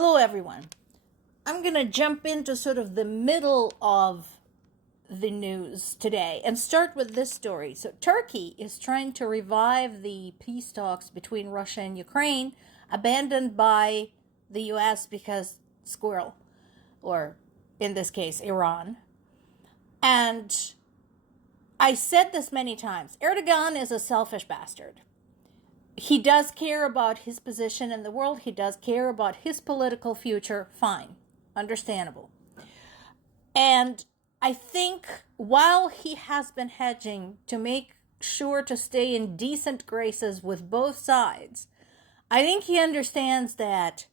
Hello, everyone. I'm going to jump into sort of the middle of the news today and start with this story. So, Turkey is trying to revive the peace talks between Russia and Ukraine, abandoned by the US because squirrel, or in this case, Iran. And I said this many times, Erdogan is a selfish bastard. He does care about his position in the world. He does care about his political future. Fine. Understandable. And I think while he has been hedging to make sure to stay in decent graces with both sides, I think he understands that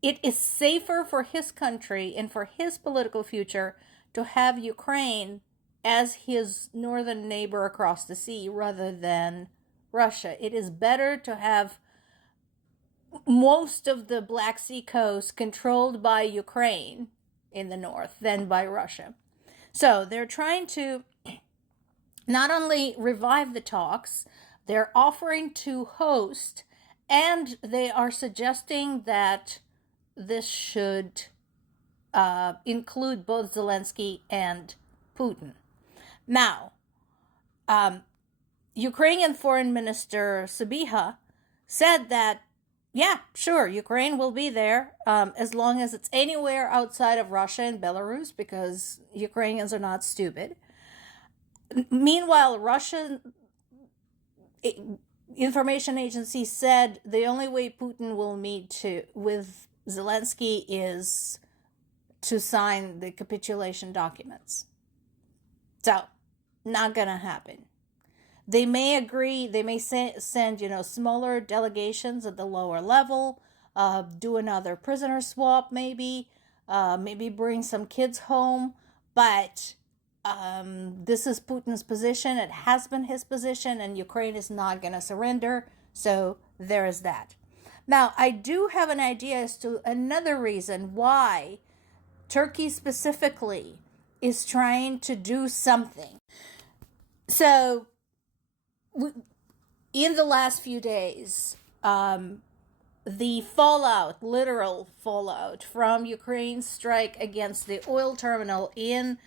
it is safer for his country and for his political future to have Ukraine as his northern neighbor across the sea rather than Russia. It is better to have most of the Black Sea coast controlled by Ukraine in the north than by Russia. So they're trying to not only revive the talks, they're offering to host, and they are suggesting that this should include both Zelensky and Putin. Now, Ukrainian Foreign Minister Sybiha said that, yeah, sure, Ukraine will be there as long as it's anywhere outside of Russia and Belarus, because Ukrainians are not stupid. Meanwhile, Russian information agencies said the only way Putin will meet with Zelensky is to sign the capitulation documents. So, not gonna happen. They may agree, they may send smaller delegations at the lower level, do another prisoner swap maybe, maybe bring some kids home, but this is Putin's position. It has been his position, and Ukraine is not going to surrender, so there is that. Now, I do have an idea as to another reason why Turkey specifically is trying to do something. So, in the last few days, the fallout, literal fallout from Ukraine's strike against the oil terminal in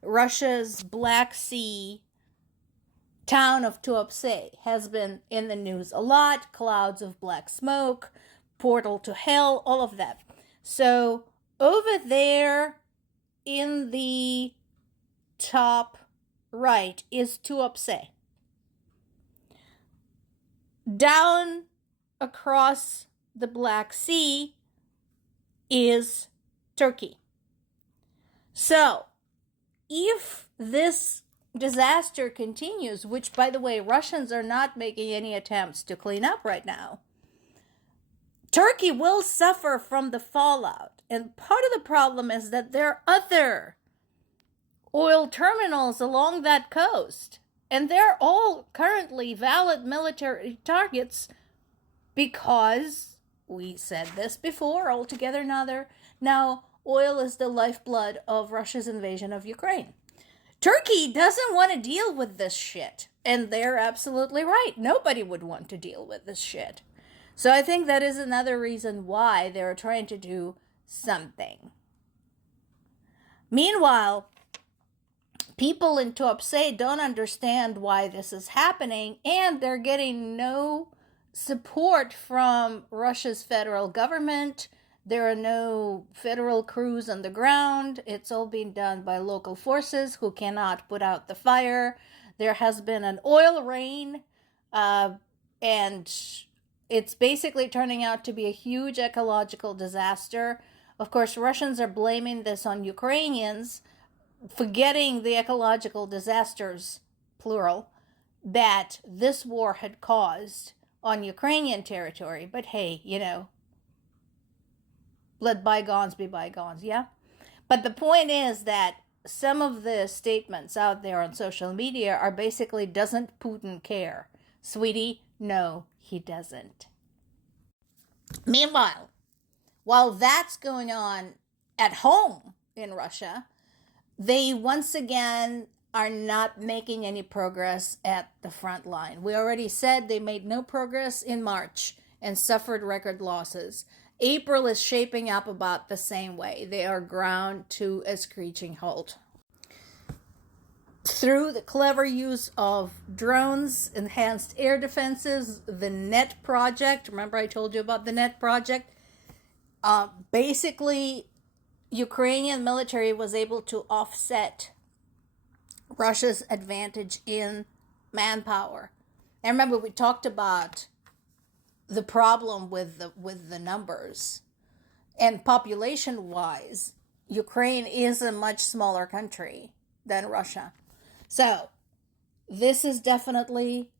Russia's Black Sea town of Tuapse has been in the news a lot. Clouds of black smoke, portal to hell, all of that. So over there in the top right is Tuapse. Down across the Black Sea is Turkey. So, if this disaster continues, which, by the way, Russians are not making any attempts to clean up right now, Turkey will suffer from the fallout. And part of the problem is that there are other oil terminals along that coast, and they're all currently valid military targets because we said this before, altogether another. Now, oil is the lifeblood of Russia's invasion of Ukraine. Turkey doesn't want to deal with this shit, and they're absolutely right. Nobody would want to deal with this shit. So I think that is another reason why they're trying to do something. Meanwhile, people in Tuapse don't understand why this is happening, and they're getting no support from Russia's federal government. There are no federal crews on the ground. It's all being done by local forces who cannot put out the fire. There has been an oil rain, and it's basically turning out to be a huge ecological disaster. Of course, Russians are blaming this on Ukrainians, forgetting the ecological disasters, plural, that this war had caused on Ukrainian territory. But hey, let bygones be bygones, yeah? But the point is that some of the statements out there on social media are basically, doesn't Putin care? Sweetie, no, he doesn't. Meanwhile, while that's going on at home in Russia, they once again are not making any progress at the front line. We already said they made no progress in March and suffered record losses. April is shaping up about the same way. They are ground to a screeching halt. Through the clever use of drones, enhanced air defenses, the NET project, remember I told you about the NET project? Basically, Ukrainian military was able to offset Russia's advantage in manpower. And remember, we talked about the problem with the numbers. And population-wise, Ukraine is a much smaller country than Russia. So, this is definitely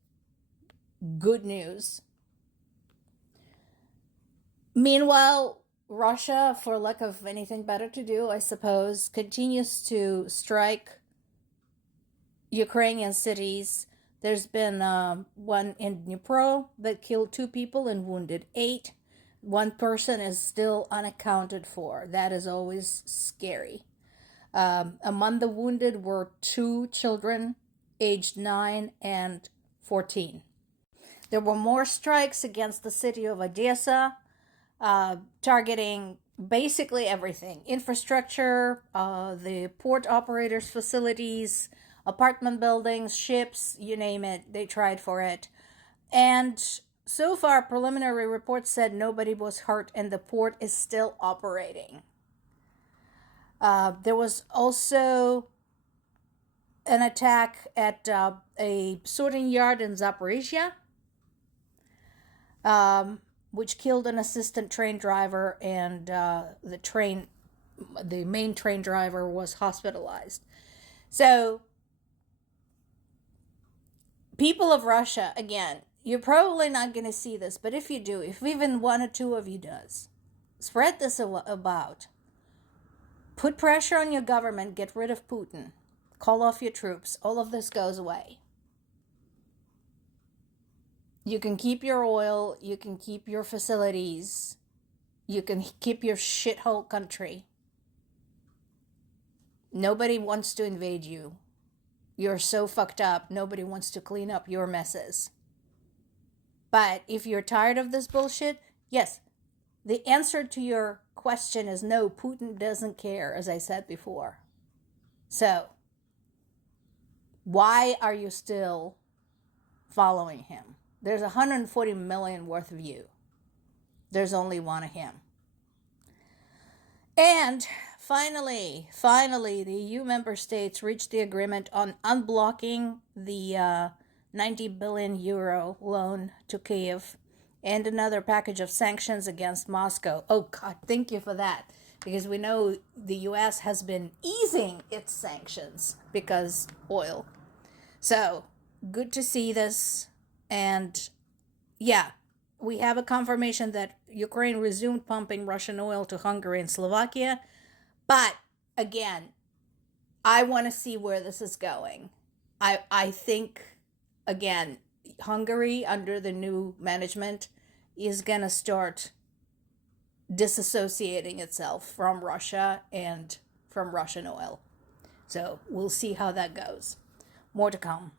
good news. Meanwhile, Russia, for lack of anything better to do, I suppose, continues to strike Ukrainian cities. There's been one in Dnipro that killed 2 people and wounded 8. 1 person is still unaccounted for. That is always scary. Among the wounded were 2 children, aged 9 and 14. There were more strikes against the city of Odessa, targeting basically everything. Infrastructure, the port operators' facilities, apartment buildings, ships, you name it, they tried for it. And so far, preliminary reports said nobody was hurt and the port is still operating. There was also an attack at a sorting yard in Zaporizhia, which killed an assistant train driver, and the main train driver was hospitalized. So, people of Russia, again, you're probably not going to see this, but if you do, if even 1 or 2 of you does, spread this about. Put pressure on your government, get rid of Putin, call off your troops, all of this goes away. You can keep your oil, you can keep your facilities, you can keep your shithole country. Nobody wants to invade you. You're so fucked up, nobody wants to clean up your messes. But if you're tired of this bullshit, yes, the answer to your question is no, Putin doesn't care, as I said before. So, why are you still following him? There's 140 million worth of you. There's only 1 of him. And finally, the EU member states reached the agreement on unblocking the 90 billion euro loan to Kyiv and another package of sanctions against Moscow. Oh God, thank you for that. Because we know the US has been easing its sanctions because oil. So, good to see this. And yeah, we have a confirmation that Ukraine resumed pumping Russian oil to Hungary and Slovakia. But again, I want to see where this is going. I think, again, Hungary under the new management is going to start disassociating itself from Russia and from Russian oil. So we'll see how that goes. More to come.